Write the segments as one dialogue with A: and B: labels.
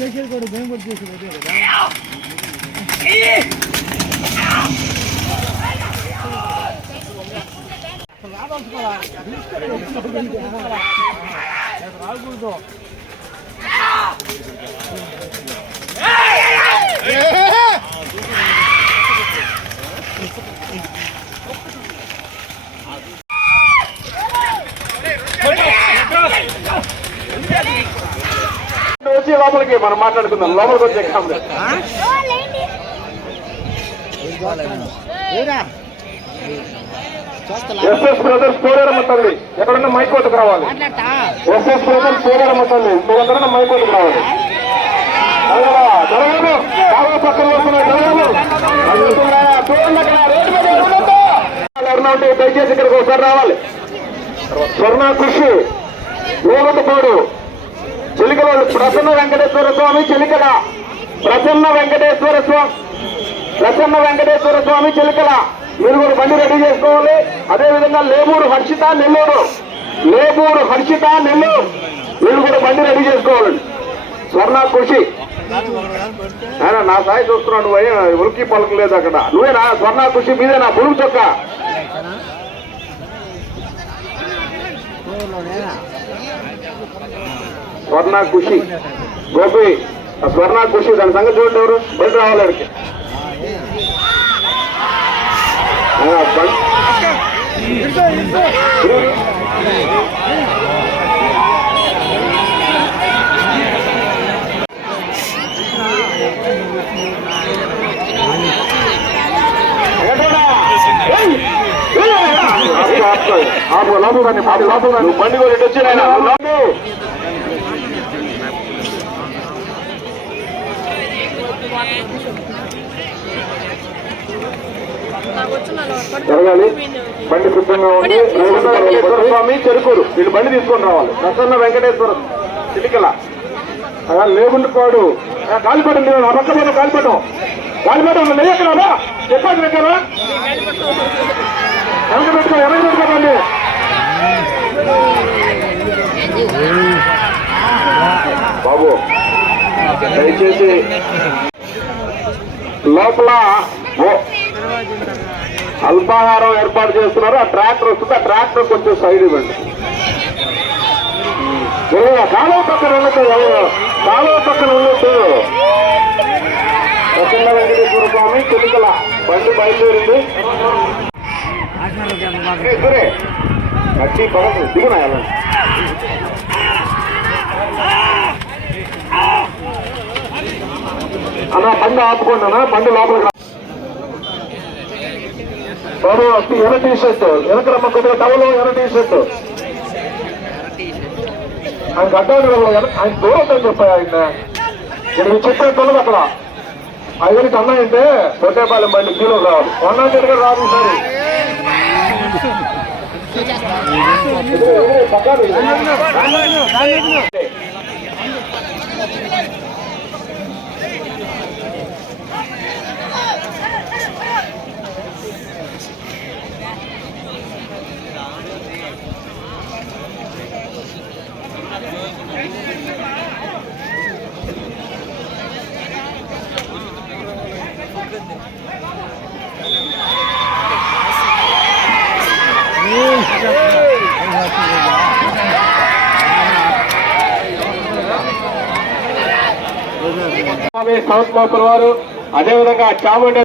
A: చేసేది కూడా మేము కూడా చేసేది అదే కదా అసలు రాదలుచుకోవాలా? తీసుకొని వచ్చినప్పుడు ఇంకా రాకూడదు
B: వచ్చి లోపలికి మనం మాట్లాడుకుందాం. లోపలికి వచ్చే ఎస్ఎస్ బ్రదర్స్ పోలేరమ్మ తల్లి ఎక్కడన్నా మైకోటుకు రావాలి. ఎస్ఎస్ బ్రదర్స్ పోలేరమ్మ తల్లి మీరు ఎక్కడన్నా మైకోటుకు రావాలి. పక్కన వస్తున్నాయి. ఎవరన్నా ఉంటే దయచేసి ఇక్కడికి ఒకసారి రావాలి. స్వర్ణ కృషి లోగటపోడు చిలికలోళ్ళు ప్రసన్న వెంకటేశ్వర స్వామి చిలికల. ప్రసన్న వెంకటేశ్వర స్వామి ప్రసన్న వెంకటేశ్వర స్వామి చిలికల. మీరు కూడా బండి రెడీ చేసుకోవాలి. అదేవిధంగా లేబూరు హర్షిత నెల్లూరు. లేబూరు హర్షిత నెల్లూరు. మీరు కూడా బండి రెడీ చేసుకోవాలి. స్వర్ణ కృషి. ఆయన నా సాయి చూస్తున్నాడు నువ్వు ఉరికి ఉలికి పలుకు లేదు అక్కడ. నువ్వేనా? స్వర్ణ కృషి మీదేనా? బులుగు చొక్క. స్వర్ణ కృషి గోపి స్వర్ణ కృషి దాని సంగతి చూడండి ఎవరు బయట రావాలి! ఏయ్! ఆపు, లోపల బండి కూడా ఇటు వచ్చి నాయనా, నువ్వు లోపల. జరగాలి బండి సిద్ధంగా ఉంది. వెంకటేశ్వర స్వామి చెరుకూరు. వీళ్ళు బండి తీసుకొని రావాలి. ప్రసన్న వెంకటేశ్వర చిలికల. అలా లేకుండిపోడు గాలిపటం లేదు. ఆ పక్క గాలిపటం. గాలిపటం లేదు ఎక్కడా చెప్పాలి దగ్గర వెనక పెట్టుకో వెనక పెట్టుకోండి బాబు దయచేసి లోపల అల్పాహారం ఏర్పాటు చేస్తున్నారు. ఆ ట్రాక్టర్ వస్తుంది. ఆ ట్రాక్టర్ కొంచెం సైడ్ ఇవ్వండి. కాలువ పక్కన ఉండదు కాలువ పక్కన ఉండదు ప్రసన్న వెంకటేశ్వర స్వామి చిలుకల బండి బయలుదేరింది. సరే. కట్టి పగదు దిగునా అన్న బండి ఆపుకోండి అన్న. బండి లోపలికి బాబు ఎర్ర టీ షర్ట్ వెనక రమ్మ కొద్దిగా టవల్ ఎర్ర టీ షర్ట్ ఆయన గడ్డ ఆయన దూరం అని చెప్పాయి ఆయన. నేను చెప్పేది అక్కడ. ఐదుకి అన్నాయంటే పొట్టేపాలెం బండి కీలో రావాలి వన్ దగ్గర రాదు సరే సౌత్ లోపల వారు. అదేవిధంగా చాముండ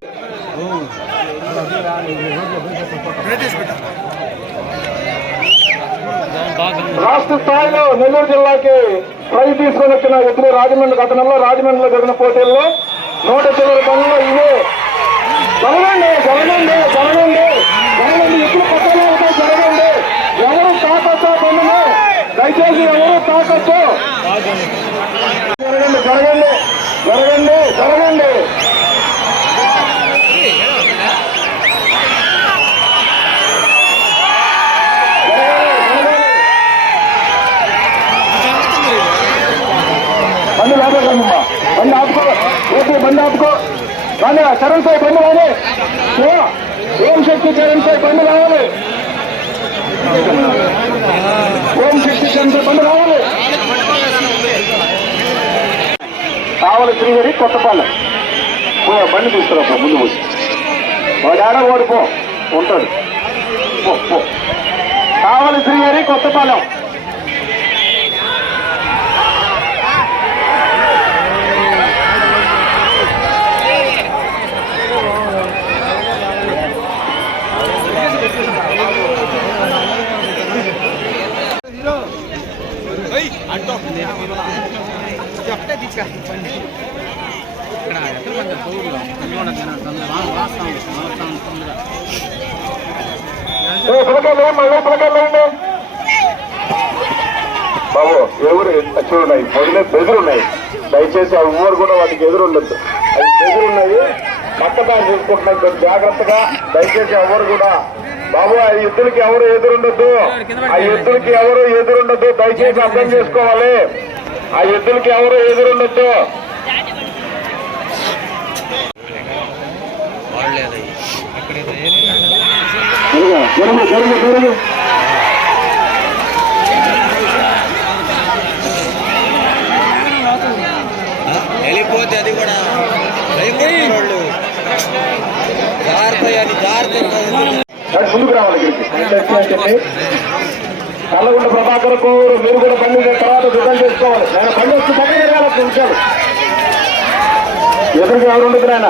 B: రాష్ట్ర స్థాయిలో నెల్లూరు జిల్లాకి ట్రై తీసుకొని వచ్చిన ఎదురు రాజమండ్రి గతంలో రాజమండ్రిలో జరిగిన పోటీల్లో నూట చివరి పనుల్లో ఇవే. జరగండి జరగండి జరగండి జరగండి. ఎప్పుడు పక్కనే ఉంటే జరగండి. ఎవరు తాకొచ్చా పనులు దయచేసి ఎవరు తాకొచ్చు జరగండి జరగండి జరగండి జరగండి బండి లోపలికమ్మా బండి ఆపుకో ఓకే బండి ఆపుకో కానీ చరణ్ సాయి బండి రావాలి. ఓం శక్తి చరణ్ సాయి బండి రావాలి. ఓం శక్తి చరణ్ సాయి బండి రావాలి. కావాలి శ్రీహరి కొత్తపల్లె. పోయి బండి తీసుకురా ముందు పోయి. వాడు ఆడ ఓడిపో ఉంటాడు. పో. కావాలి శ్రీహరి కొత్తపాలెం ఏ, పిల్లకాయలు ఏం మళ్ళీ పిల్లకాయలు తొందర బాబు ఎవరు? చూడున్నాయి మొదలే బెదిరున్నాయి దయచేసి ఆ ఊరు కూడా వాటికి ఎదురుండద్దు అవి బెదిరున్నాయి పక్కదారి చూసుకుంటున్నాయి కొంచెం జాగ్రత్తగా దయచేసి ఎవరు కూడా. బాబు ఆ ఎద్దులకి ఎవరు ఎదురుండొద్దు ఆ ఎద్దులకి ఎవరు ఎదురుండొద్దు దయచేసి అర్థం చేసుకోవాలి. ఆ ఎద్దులకి ఎవరు ఎదురుండొద్దు జరుగు జరుగు జరుగు
C: వెళ్ళిపోతే అది కూడా భయం వాళ్ళు జాగ్రత్త అని జాగ్రత్త
B: వాడు ముందుకు రావాలి ఇక్కడికి కళ్ళగుండ ప్రభాకర్ కోరు మీరు కూడా బండి తర్వాత సిద్ధం చేసుకోవాలి. నేను బండి వచ్చి పక్కన నిమిషాలు ఎదురుగా ఎవరు ఉండదు నాయన